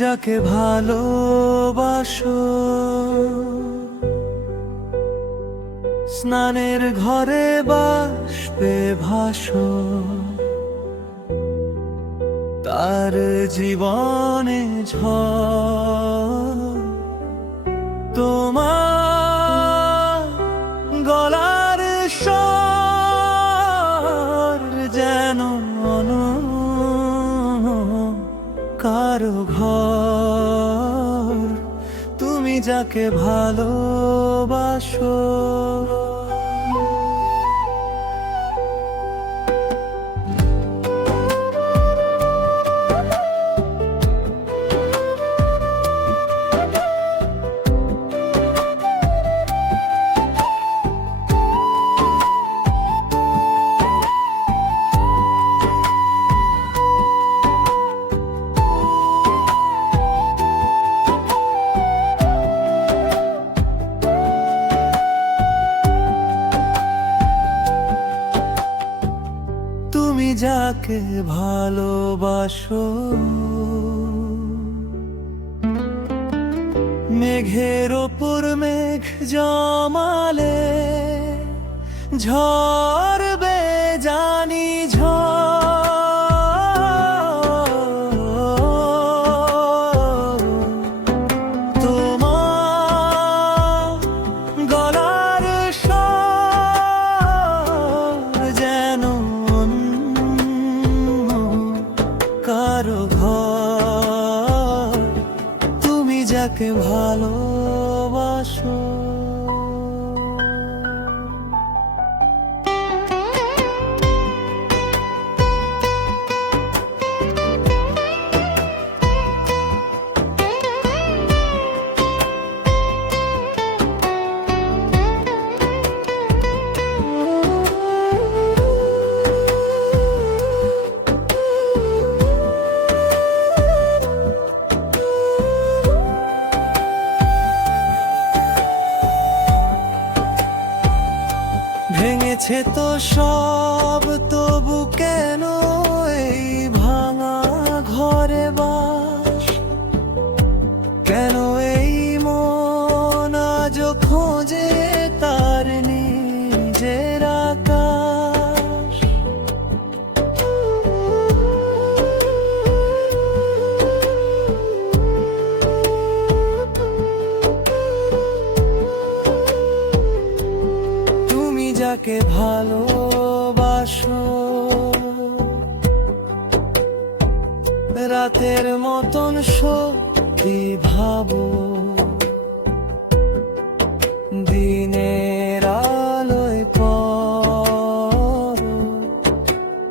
যাকে ভালোবাসো, স্নানের ঘরে বাষ্পে ভাসো, তার জীবনে ঝড়। তোমার গলার স্বর যেন কারো ঘর। তুমি যাকে ভালোবাসো, তুমি যাকে ভালোবাসো। মেঘের ওপর মেঘ জমালে ঝরবে জানি ঝড়। তোমার গলার স্বর যেন কারো ঘর। তুমি যাকে ভালোবাসো। ভেঙেছে তো সব, তবু কেন এই ভাঙা ঘরে বাস? কেন এই মন আজ খোঁজে তার নিজের আকাশ? যাকে ভালোবাসো, রাতের মতন সত্যি ভাবো, দিনের আলোয় পড়ো।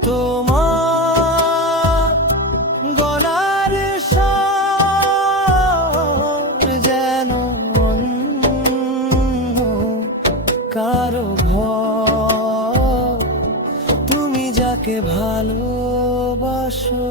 তোমার গলার স্বর যেন কারো ঘর। তুমি যাকে ভালোবাসো।